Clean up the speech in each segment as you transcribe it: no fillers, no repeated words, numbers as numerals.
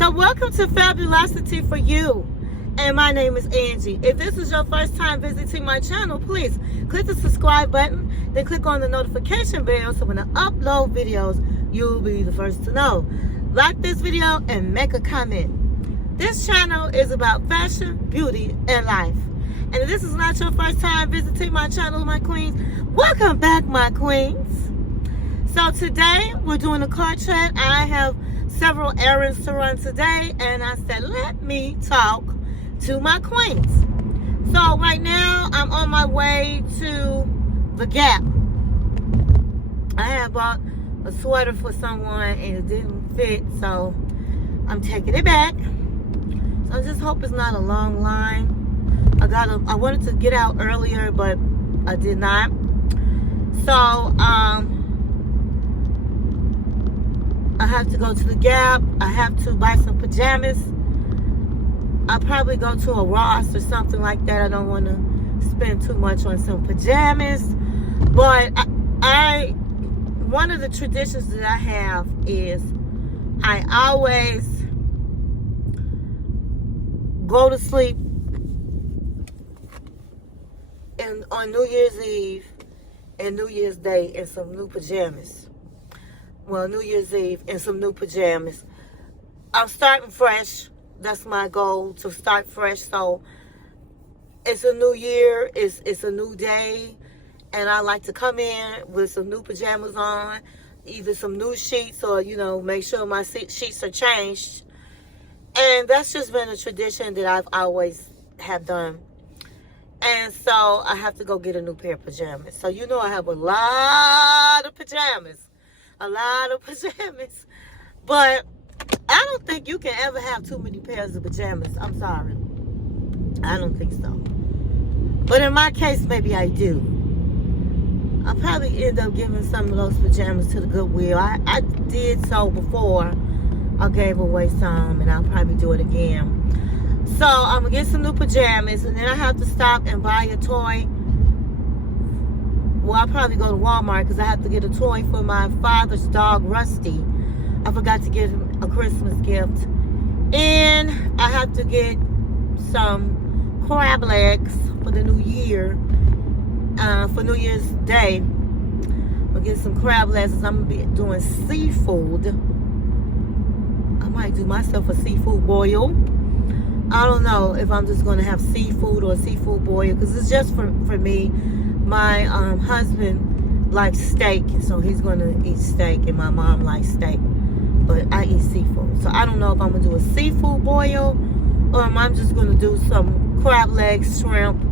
So welcome to Fabulosity For You. And my name is Angie. If this is your first time visiting my channel, please click the subscribe button, then click on the notification bell so when I upload videos, you'll be the first to know. Like this video and make a comment. This channel is about fashion, beauty, and life. And if this is not your first time visiting my channel, my queens, welcome back, my queens. So today, we're doing a car chat. I have several errands to run today, and I said, let me talk to my queens. So right now, I'm on my way to the Gap. I had bought a sweater for someone, and it didn't fit, so I'm taking it back. So I just hope it's not a long line. I wanted to get out earlier, but I did not. So, I have to go to the Gap. I have to buy some pajamas. I'll probably go to a Ross or something like that. I don't want to spend too much on some pajamas. But one of the traditions that I have is I always go to sleep on New Year's Eve and New Year's Day in some new pajamas. Well, New Year's Eve in some new pajamas. I'm starting fresh. That's my goal, to start fresh. So it's a new year. It's a new day. And I like to come in with some new pajamas on, either some new sheets or, make sure my sheets are changed. And that's just been a tradition that I've always have done. And so I have to go get a new pair of pajamas. So I have a lot of pajamas. A lot of pajamas. But I don't think you can ever have too many pairs of pajamas. I'm sorry. I don't think so. But in my case, maybe I do. I'll probably end up giving some of those pajamas to the Goodwill. I did so before. I gave away some, and I'll probably do it again. So I'm going to get some new pajamas, and then I have to stop and buy a toy. Well, I'll probably go to Walmart because I have to get a toy for my father's dog, Rusty. I forgot to get him a Christmas gift. And I have to get some crab legs for the new year, for New Year's Day. I'll get some crab legs. I'm going to be doing seafood. I might do myself a seafood boil. I don't know if I'm just going to have seafood or seafood boil because it's just for me. My husband likes steak, so he's going to eat steak, and my mom likes steak, but I eat seafood. So I don't know if I'm going to do a seafood boil or if I'm just going to do some crab legs, shrimp.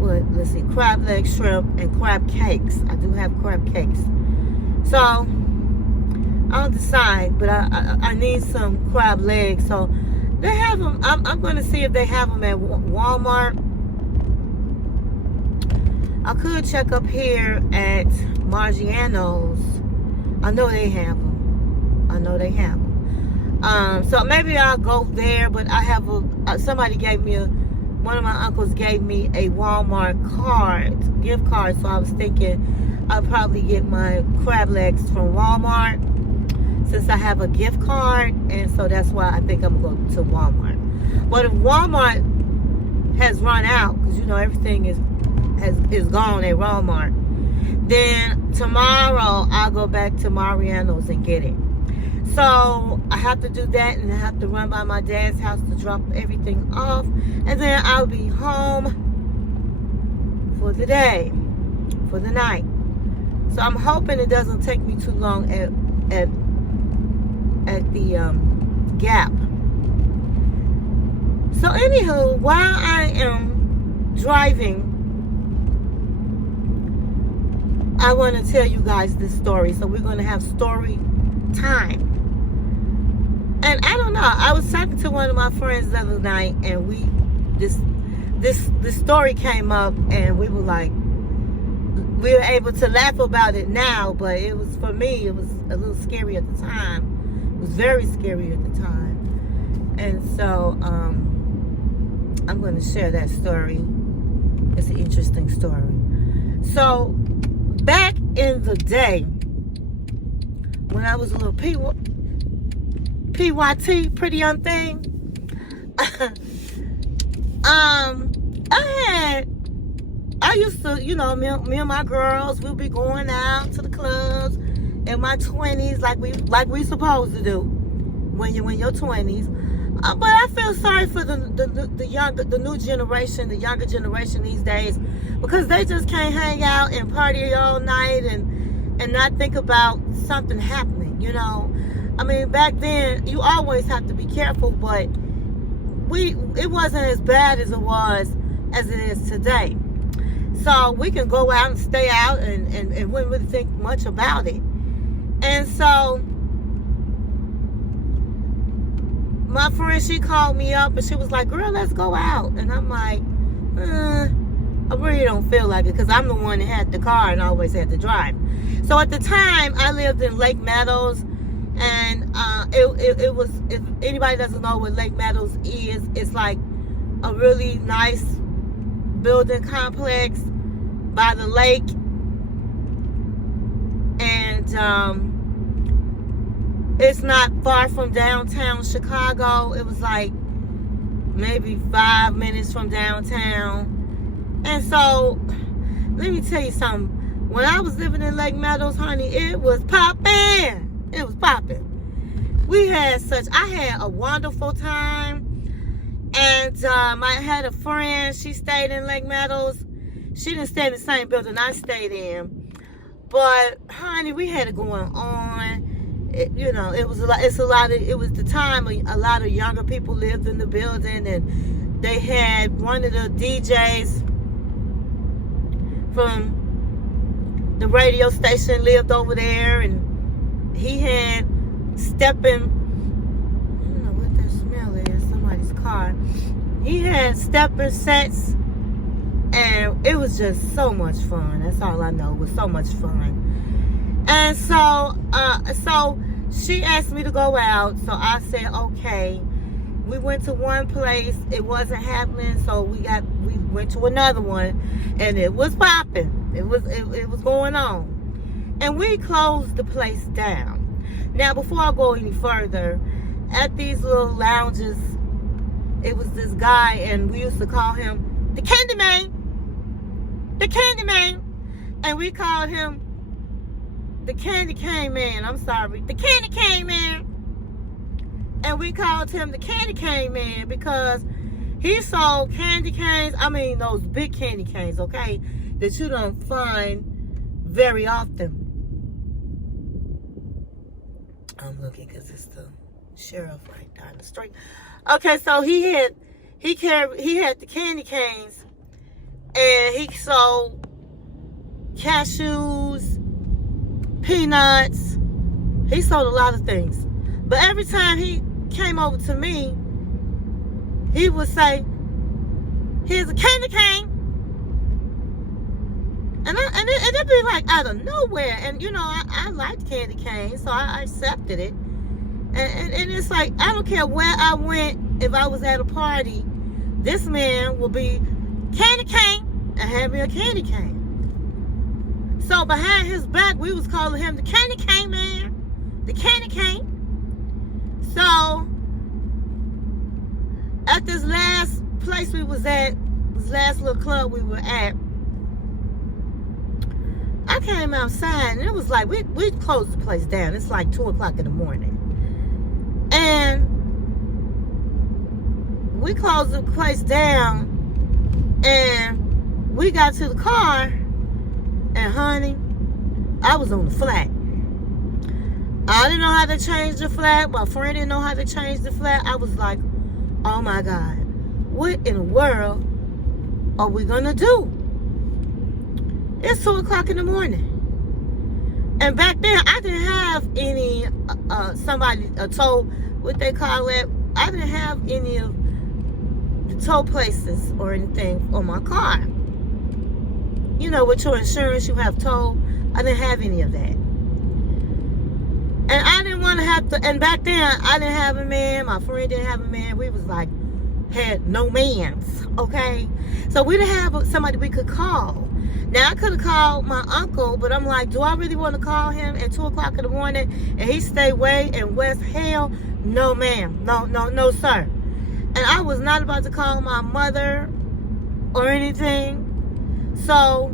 Well, let's see, crab legs, shrimp, and crab cakes. I do have crab cakes. So I'll decide, but I need some crab legs. So they have them. I'm going to see if they have them at Walmart. I could check up here at Margiano's. I know they have them. So maybe I'll go there, but I have somebody gave me one of my uncles gave me a Walmart gift card. So I was thinking I'll probably get my crab legs from Walmart since I have a gift card, and so that's why I think I'm going to Walmart. But if Walmart has run out, because everything is gone at Walmart, then tomorrow I'll go back to Mariano's and get it. So I have to do that, and I have to run by my dad's house to drop everything off, and then I'll be home for the day, for the night. So I'm hoping it doesn't take me too long at the Gap. So anywho, while I am driving, I want to tell you guys this story. So we're going to have story time. And I don't know, I was talking to one of my friends the other night, and this story came up, and we were like, we were able to laugh about it now, but it was, for me, it was a little scary at the time. It was very scary at the time. And so I'm going to share that story. It's an interesting story. So back in the day, when I was a little people, PYT, pretty young thing. I used to, you know, me and my girls, we'll be going out to the clubs in my 20s like we supposed to do when you're in your 20s. But I feel sorry for the new generation, the younger generation these days, because they just can't hang out and party all night and not think about something happening, you know. I mean, back then, you always have to be careful, but it wasn't as bad as it is today. So we can go out and stay out and wouldn't really think much about it. And so my friend, she called me up and she was like, girl, let's go out. And I'm like, I really don't feel like it, because I'm the one that had the car and always had to drive. So at the time, I lived in Lake Meadows. And it was, if anybody doesn't know what Lake Meadows is, it's like a really nice building complex by the lake. And it's not far from downtown Chicago. It was like maybe 5 minutes from downtown. And so, let me tell you something. When I was living in Lake Meadows, honey, it was popping. It was popping. I had a wonderful time. And I had a friend, she stayed in Lake Meadows. She didn't stay in the same building I stayed in. But, honey, we had it going on. It was the time a lot of younger people lived in the building, and they had one of the DJs from the radio station lived over there, and he had stepping, I don't know what that smell is, somebody's car. He had stepping sets, and it was just so much fun. That's all I know, it was so much fun. And so she asked me to go out, so I said, okay. We went to one place, it wasn't happening, so we went to another one, and it was popping. It was going on. And we closed the place down. Now, before I go any further, at these little lounges, it was this guy, and we used to call him the Candy Man. The Candy Man. And we called him the Candy Cane Man. I'm sorry. The Candy Cane Man. And we called him the Candy Cane Man because he sold candy canes. I mean, those big candy canes, okay, that you don't find very often. I'm looking because it's the sheriff right down the street. Okay, so he had the candy canes, and he sold cashews, peanuts. He sold a lot of things. But every time he came over to me, he would say, here's a candy cane. And it'd be like out of nowhere. And, I liked candy canes, so I accepted it. And it's like, I don't care where I went, if I was at a party, this man will be candy cane and have me a candy cane. So behind his back, we was calling him the Candy Cane Man. The Candy Cane. So, at this last place we was at, this last little club we were at, I came outside, and it was like, we closed the place down. It's like 2 o'clock in the morning. And we closed the place down, and we got to the car, and honey, I was on the flat. I didn't know how to change the flat. My friend didn't know how to change the flat. I was like, oh my God, what in the world are we gonna do? It's 2 o'clock in the morning. And back then, I didn't have any, a tow, what they call it. I didn't have any of the tow places or anything on my car. With your insurance, you have tow. I didn't have any of that. And I didn't want to have to, and back then, I didn't have a man. My friend didn't have a man. We was like, had no mans, okay? So we didn't have somebody we could call. Now, I could have called my uncle, but I'm like, do I really want to call him at 2 o'clock in the morning and he stay way in West Hale? No, ma'am. No, no, no, sir. And I was not about to call my mother or anything. So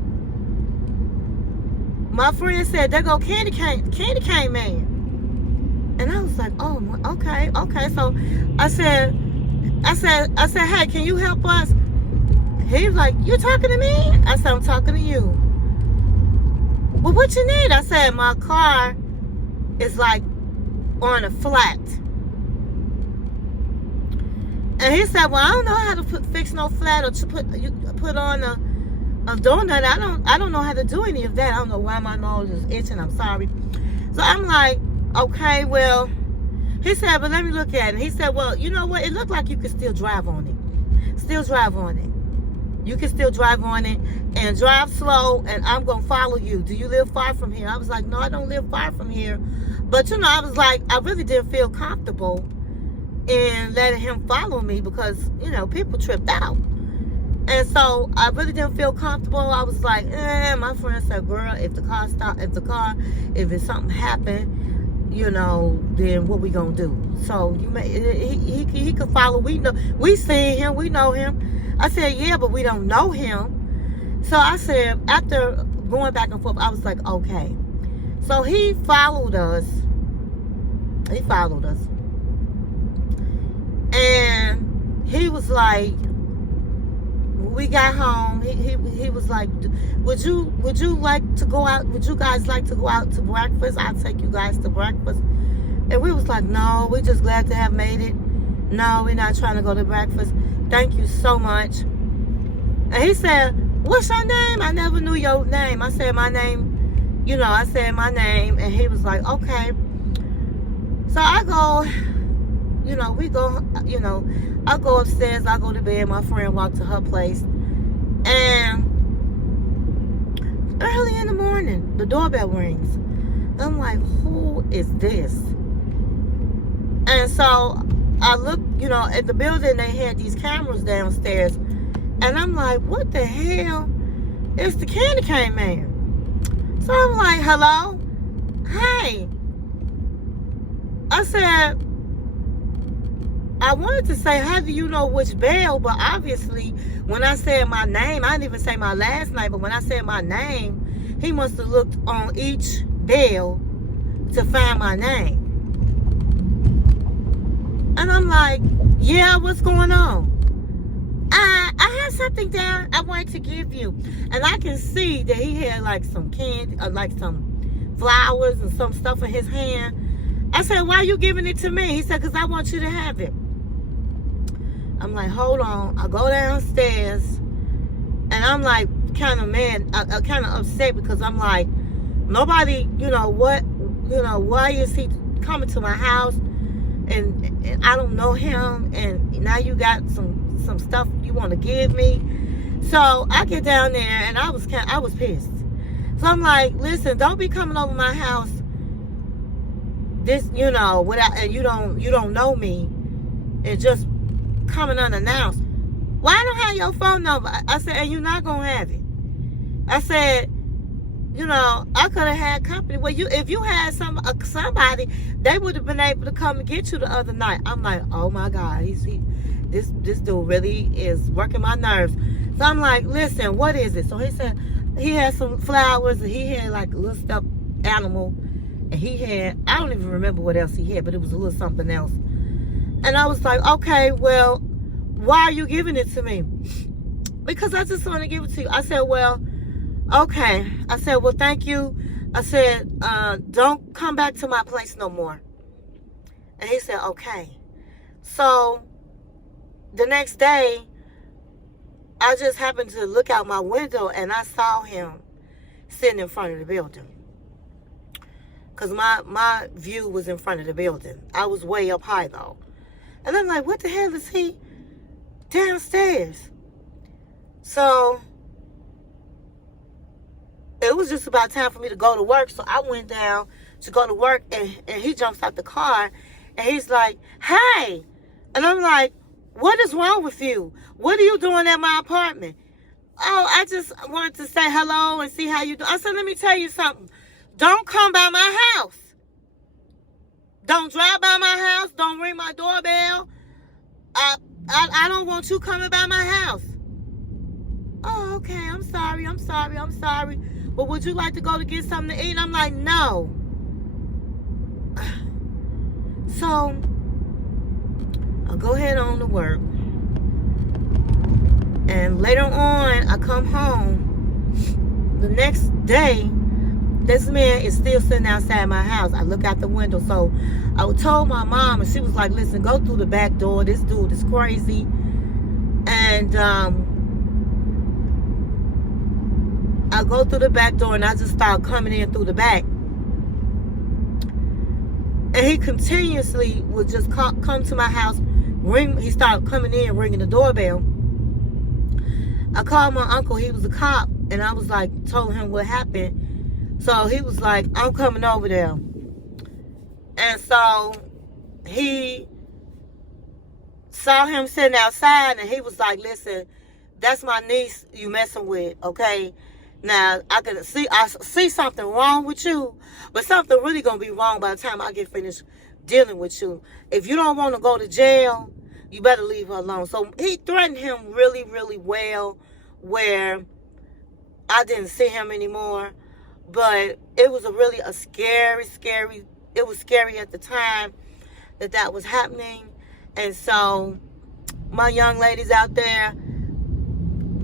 my friend said, there go candy cane man. And I was like, oh, okay. So I said, hey, can you help us? He was like, you talking to me? I said, I'm talking to you. Well, what you need? I said, my car is like on a flat. And he said, well, I don't know how to fix no flat or to put on a donut. I don't know how to do any of that. I don't know why my nose is itching. I'm sorry. So I'm like, okay, well, he said, but let me look at it. He said, well, you know what? It looked like you could still drive on it. Still drive on it. You can still drive on it and drive slow, and I'm going to follow you. Do you live far from here? I was like, no, I don't live far from here. But, you know, I was like, I really didn't feel comfortable in letting him follow me because, you know, people tripped out. And so I really didn't feel comfortable. I was like, my friend said, girl, if if something happened, you know, then what we gonna do? So he could follow. We seen him, we know him. I said, yeah, but we don't know him. So I said, after going back and forth, I was like, okay. So he followed us. And he was like, when we got home, he was like, would you like to go out? Would you guys like to go out to breakfast? I'll take you guys to breakfast. And we was like, no, we're just glad to have made it. No, we're not trying to go to breakfast. Thank you so much. And he said, what's your name? I never knew your name. I said my name, you know, and he was like, okay. So I go, you know, I go upstairs, I go to bed, my friend walked to her place, and early in the morning, the doorbell rings. I'm like, who is this? And so I look, you know, at the building, they had these cameras downstairs, and I'm like, what the hell? It's the candy cane man. So I'm like, hello? Hey. I said, I wanted to say, how do you know which bell? But obviously, when I said my name, I didn't even say my last name, but when I said my name, he must have looked on each bell to find my name. And I'm like, yeah, what's going on? I have something down I wanted to give you. And I can see that he had like some candy, like some flowers and some stuff in his hand. I said, why are you giving it to me? He said, because I want you to have it. I'm like, hold on. I go downstairs, and I'm like, kind of mad, kind of upset, because I'm like, nobody, you know, why is he coming to my house, and I don't know him, and now you got some stuff you want to give me. So I get down there, and I was pissed. So I'm like, listen, don't be coming over my house, this, you know, without, and you don't know me, and just coming unannounced. Why I don't have your phone number? I said, and you're not gonna have it. I said, you know, I could have had company. Well, if you had somebody, they would have been able to come and get you the other night. I'm like, oh my God, this dude really is working my nerves. So I'm like, listen, what is it? So he said he had some flowers, and he had like a little stuffed animal, and he had, I don't even remember what else he had, but it was a little something else. And I was like, okay, well, why are you giving it to me? Because I just want to give it to you. I said, well, okay. I said, well, thank you. I said, don't come back to my place no more. And he said, okay. So the next day, I just happened to look out my window, and I saw him sitting in front of the building. Because my view was in front of the building. I was way up high, though. And I'm like, what the hell is he downstairs? So it was just about time for me to go to work. So I went down to go to work, and he jumps out the car, and he's like, hey. And I'm like, what is wrong with you? What are you doing at my apartment? Oh, I just wanted to say hello and see how you do. I said, let me tell you something. Don't come by my house. Don't drive by my house. Don't I don't want you coming by my house. Oh, okay, I'm sorry. But would you like to go to get something to eat? I'm like, no. So, I'll go ahead on to work. And later on, I come home. The next day, this man is still sitting outside my house. I look out the window. So, I told my mom, and she was like, listen, go through the back door. This dude is crazy. And, I go through the back door and I just start coming in through the back. And he continuously would just come to my house, ring. He started coming in, ringing the doorbell. I called my uncle. He was a cop. And I was like, told him what happened. So he was like, I'm coming over there. And so he saw him sitting outside and he was like, listen, that's my niece you messing with, okay? Now, I see something wrong with you, but something really going to be wrong by the time I get finished dealing with you. If you don't want to go to jail, you better leave her alone. So he threatened him really, really well, where I didn't see him anymore. But it was a scary, it was scary at the time that was happening. And so, my young ladies out there,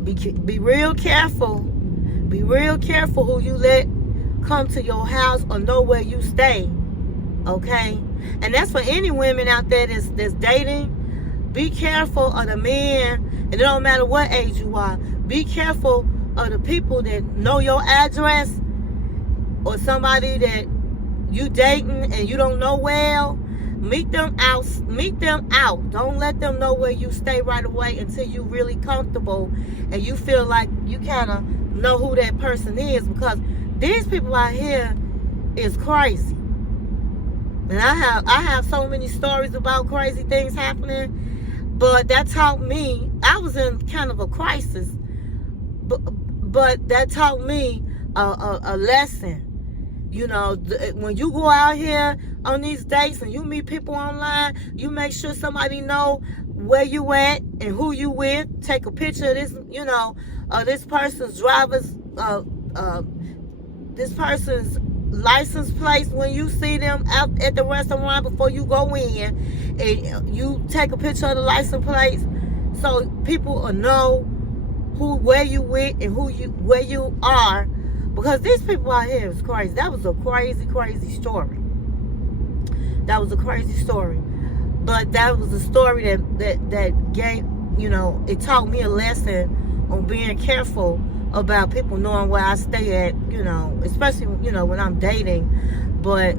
be real careful. Be real careful who you let come to your house or know where you stay. Okay? And that's for any women out there that's dating. Be careful of the men, and it don't matter what age you are. Be careful of the people that know your address, or somebody that you dating and you don't know well. Meet them out. Don't let them know where you stay right away until you really comfortable and you feel like you kind of know who that person is, because these people out here is crazy. And I have so many stories about crazy things happening, but that taught me, I was in kind of a crisis, but that taught me a lesson. You know, when you go out here on these dates and you meet people online, you make sure somebody know where you at and who you with. Take a picture of this, you know, this person's this person's license plate when you see them out at the restaurant before you go in. And you take a picture of the license plates so people will know where you with and where you are. Because these people out here is crazy. That was a crazy, crazy story. That was a crazy story. But that was a story that gave, you know, it taught me a lesson on being careful about people knowing where I stay at, you know, especially, you know, when I'm dating. But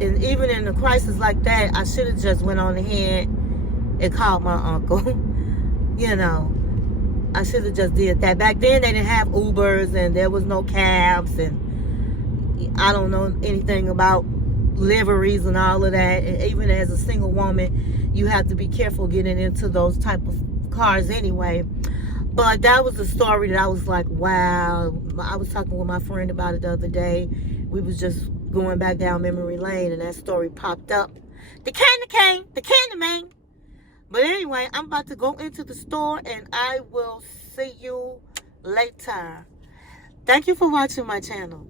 even in a crisis like that, I should have just went on ahead and called my uncle. You know, I should have just did that. Back then, they didn't have Ubers and there was no cabs, and I don't know anything about liveries and all of that. And even as a single woman, you have to be careful getting into those type of cars anyway. But that was a story that I was like, wow. I was talking with my friend about it the other day. We was just going back down memory lane, and that story popped up. The candy man. But anyway, I'm about to go into the store, and I will see you later. Thank you for watching my channel.